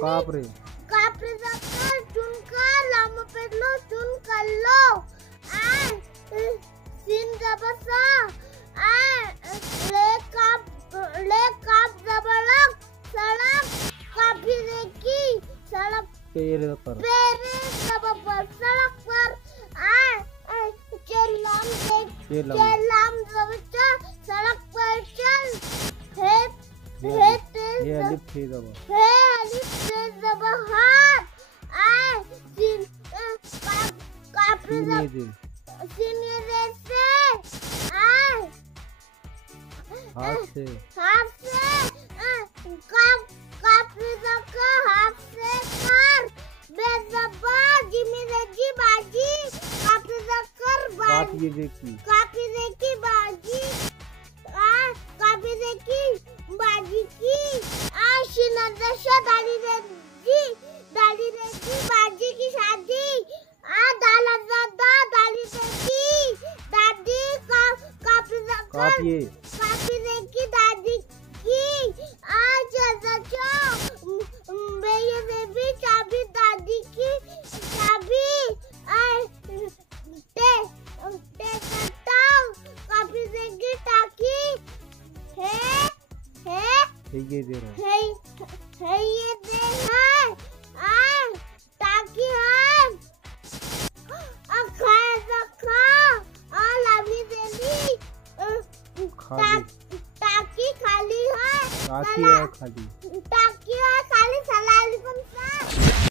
कापरे कर चुन कर लामो पेडलो चुन कर लो सिन जबसा ले काप जबलक सड़क काफी देखी सड़क पेरे पर सड़क पर चेलाम जबचा सड़क पर चल ये अलिफ थे दबा हाथ काफी सीनियर से हाथ से काफी हाथ से कर बेजबा जिमी रजी बाजी काफी कर काफी देखी बाजी काफी देखी बाजी की शिनदशा दाली रजी बाजी की शादी दाली देखी दादी काफी देखी दादी की आज बेबी चाबी दादी की चाबी काफी देखी टाकी ये दे रहा है ये दे है टाकी है टाकी खाली है टाकी है खाली सलाह